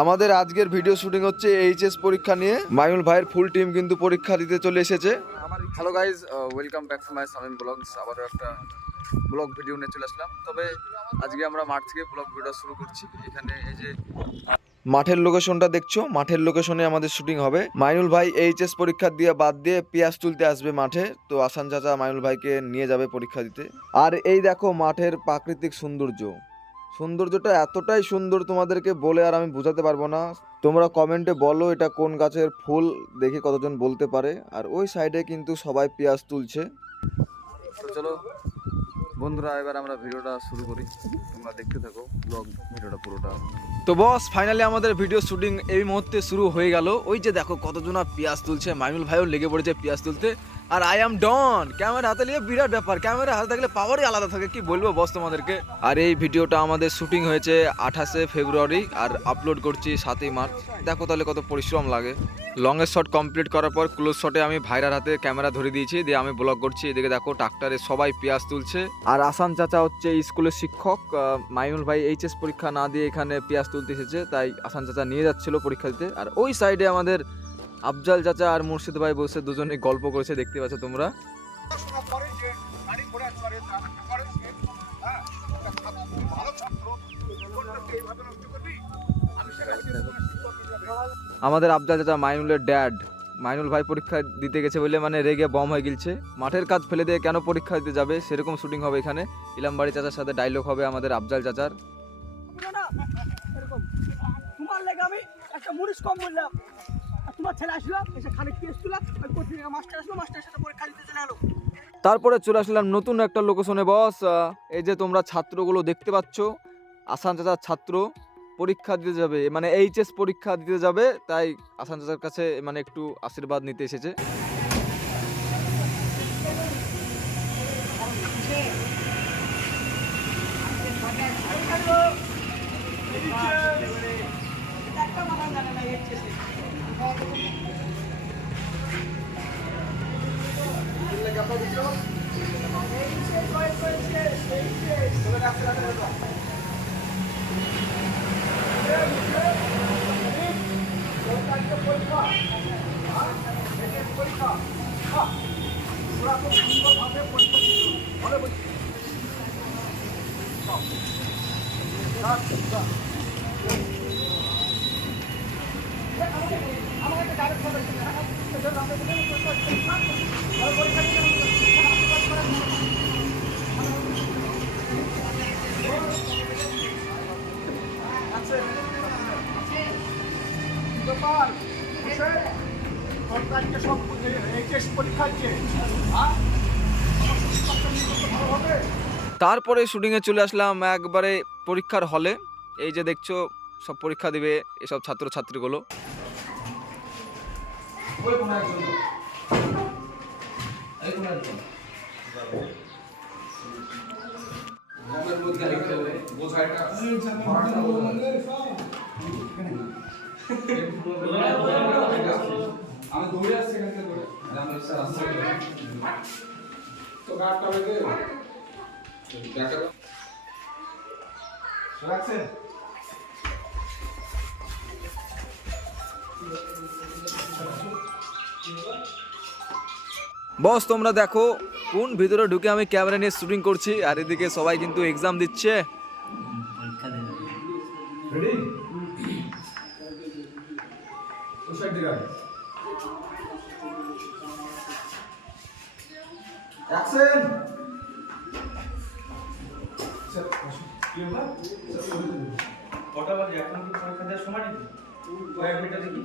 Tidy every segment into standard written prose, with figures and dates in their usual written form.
আমাদের আজকের video shooting হচ্ছে এইচএস পরীক্ষা নিয়ে। মাইনুল ভাইয়ের ফুল টিম কিন্তু পরীক্ষা দিতে চলে এসেছে। Hello guys, welcome back to my Samim blogs. আবারও একটা ব্লগ ভিডিও নিয়ে চলে আসলাম। তবে আজকে আমরা মাঠ থেকে ব্লগ ভিডিও শুরু করছি। এখানে এই যে মাঠের লোকেশনটা দেখছো, মাঠের লোকেশনে আমাদের শুটিং হবে। মাইনুল ভাই এইচএস পরীক্ষা দিয়ে বাদ দিয়ে পেঁয়াজ তুলতে আসবে মাঠে, তো আসান চাচা মাইনুল ভাইকে নিয়ে যাবে পরীক্ষা দিতে। আর এই দেখো মাঠের প্রাকৃতিক সৌন্দর্যটা এতটাই সুন্দর, তোমাদেরকে বলে আর আমি বোঝাতে পারবো না। তোমরা কমেন্টে বলো এটা কোন গাছের ফুল, দেখে কতজন বলতে পারে। আর ওই সাইডে কিন্তু সবাই পেঁয়াজ তুলছে। তো চলো বন্ধুরা, এবার আমরা ভিডিওটা শুরু করি, তোমরা দেখতে থাকো ব্লগ ভিডিওটা পুরোটা। তো বস, ফাইনালি আমাদের ভিডিও শুটিং এই মুহূর্তে শুরু হয়ে গেল। ওই যে দেখো কতজনা পেঁয়াজ তুলছে, মাইনুল ভাইও লেগে পড়েছে পেঁয়াজ তুলতে। আর আই অ্যাম ডন, ক্যামেরা হাতে নিয়ে বিরাট ব্যাপার, ক্যামেরা হাতে থাকলে পাওয়ারই আলাদা থাকে, কি বলবো বস তোমাদেরকে। আর এই ভিডিওটা আমাদের শুটিং হয়েছে 28শে ফেব্রুয়ারি আর আপলোড করছি 7ই মার্চ। দেখো তাহলে কত পরিশ্রম লাগে। লংয়ের শট কমপ্লিট করার পর ক্লোজ শটে আমি ভাইরার হাতে ক্যামেরা ধরে দিয়েছি, দিয়ে আমি ব্লগ করছি। এদিকে দেখো ট্রাক্টরে সবাই পেঁয়াজ তুলছে। আর আসান চাচা হচ্ছে স্কুলের শিক্ষক। মাইনুল ভাই এইচএস পরীক্ষা না দিয়ে এখানে পেঁয়াজ তুলতে এসেছে, তাই আসান চাচা নিয়ে যাচ্ছিল পরীক্ষা দিতে। আর ওই সাইডে আমাদের আফজাল চাচা আর মুর্শিদ ভাই বসে দুজনে গল্প করেছে, দেখতে পাচ্ছ তোমরা। আমাদের আফজাল চাচা মাইনুলের ড্যাড, মাইনুল ভাই পরীক্ষা দিতে গেছে বলে মানে রেগে বম হয়ে গেছে। মাঠের কাজ ফেলে দিয়ে কেন পরীক্ষা দিতে যাবে, সেরকম শুটিং হবে এখানে। ইলামবাড়ি চাচার সাথে ডায়লগ হবে আমাদের আফজাল চাচার। তারপরে চলে আসলাম নতুন একটা লোকেশনে বস। এই যে তোমরা ছাত্রগুলো দেখতে পাচ্ছ, আসান চাচার ছাত্র পরীক্ষা দিতে যাবে, মানে এইচএস পরীক্ষা দিতে যাবে, তাই আসান চাচার কাছে মানে একটু আশীর্বাদ নিতে এসেছে। তারপরে শুটিংয়ে চলে আসলাম একবারে পরীক্ষার হলে। এই যে দেখছো সব পরীক্ষা দিবে এসব ছাত্রছাত্রীগুলো। আমি দৌড়ে আসছি এখান থেকে দৌড়ে আমি স্যার আসছে তো গাড়টা বেগে দেখা রাখছে। বস তোমরা দেখো কোন ভিতরে ঢুকে আমি ক্যামেরা নিয়ে শুটিং করছি, আর এদিকে সবাই কিন্তু এক্সাম দিচ্ছে। কটা বাজে এখন? কি পরীক্ষা দেওয়ার সময় নাকি? কয়েক মিনিট দেখি।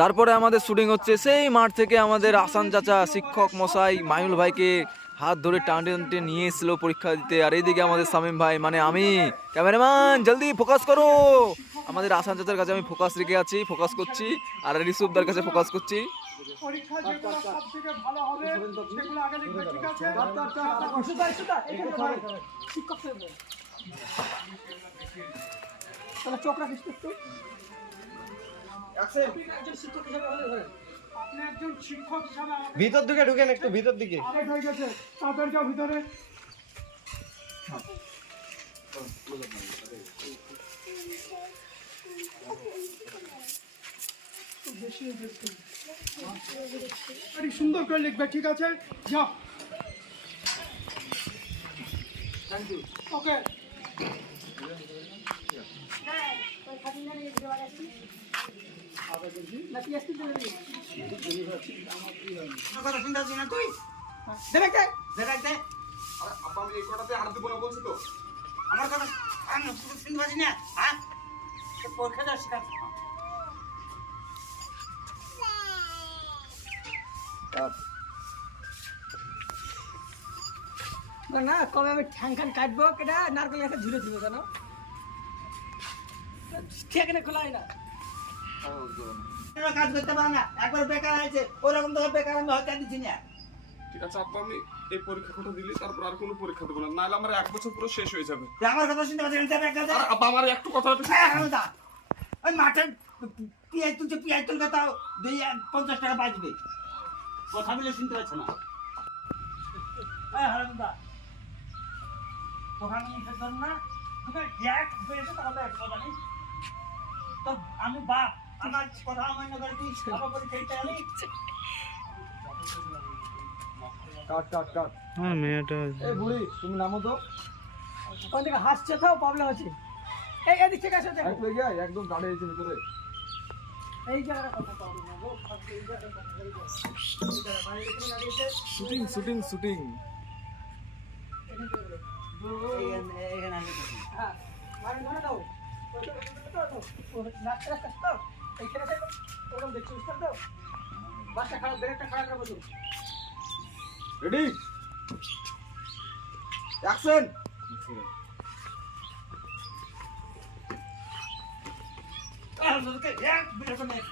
তারপরে আমাদের শুটিং হচ্ছে সেই মাঠ থেকে। আমাদের আসান চাচা শিক্ষক মশাই মাইনুল ভাইকে হাত ধরে টানতে টানতে নিয়ে এসেছিল পরীক্ষা দিতে। আর এইদিকে আমাদের শামীম ভাই মানে আমি, ক্যামেরাম্যান জলদি ফোকাস করো, আমাদের আসান চাচার কাছে আমি ফোকাস রেখে আছি, ফোকাস করছি, আর রিসুবদার কাছে ফোকাস করছি। পরীক্ষা যেগুলো সবথেকে ভালো হবে সেগুলো আগে লিখবে, ঠিক আছে? শিক্ষক সাহেব তাহলে চোখ রাখিস একটু। আপনি একজন শিক্ষক হিসাবে ভিতর দিকে ঢুকেন, একটু ভিতর দিকে। আরেক হয়ে গেছে, তাড়াতাড়ি যাও ভিতরে। বেশি হয়ে যাচ্ছে। আরে সুন্দর করে লিখবে, ঠিক আছে? যাও। Thank you. ওকে। আমার কথা আমি শুনতে পাচ্ছি না। হ্যাঁ, পরীক্ষা দেওয়া শেখাচ্ছি। না কবে আমি ঠ্যাং খান কাটবো কেটা নারকেল গাছে ঝুলে ঝুলে জানো সেখানে খোলা হয় না কাজ করতে পারে না, একবার বেকার হয়েছে, ওরকম তো বেকার আমি হতে দিচ্ছি না। ঠিক আছে আপু, আমি এই পরীক্ষাটা দিলে তারপর আর কোনো পরীক্ষা দেবো না, নাহলে আমার 1 বছর পুরো শেষ হয়ে যাবে। আমার কথা শুনতে পাচ্ছি না, বেকার আর আপা আমার একটু কথা হচ্ছে। ওই মাঠের পিঁয়াজ তুলছে, পিঁয়াজ তুলবে তাও 50 টাকা বাঁচবে, কথা বলে শুনতে পাচ্ছে না। হারামদা তোকে আমি না তোকে এক হয়েছে তাহলে এক কথা নেই তো আমি বাপ, আমার কথা অমান্য করে তুই আমার করে খেলতে গেলি। কাট কাট কাট। হ্যাঁ মেয়েটা এই বুড়ি তুমি নামো তো। ওখান থেকে হাসছে তো প্রবলেম আছে এই এদিক থেকে আসো দেখো এক লই গিয়া একদম গাড়ি এসে ভিতরে। এই জায়গাটা কথা প্রবলেম হবে এই জায়গাটা কথা বলি এই জায়গা বাইরে থেকে লাগিয়েছে শুটিং শুটিং শুটিং। এখানে আসবে হ্যাঁ মানে ধরে দাও রাস্তা রাস্তা তো এইখানে দেখো ওরকম দেখছো বুঝতে তো বাসা খারাপ ব্রেকটা খারাপ করে বসো রেডি অ্যাকশন। এক বিরত নেই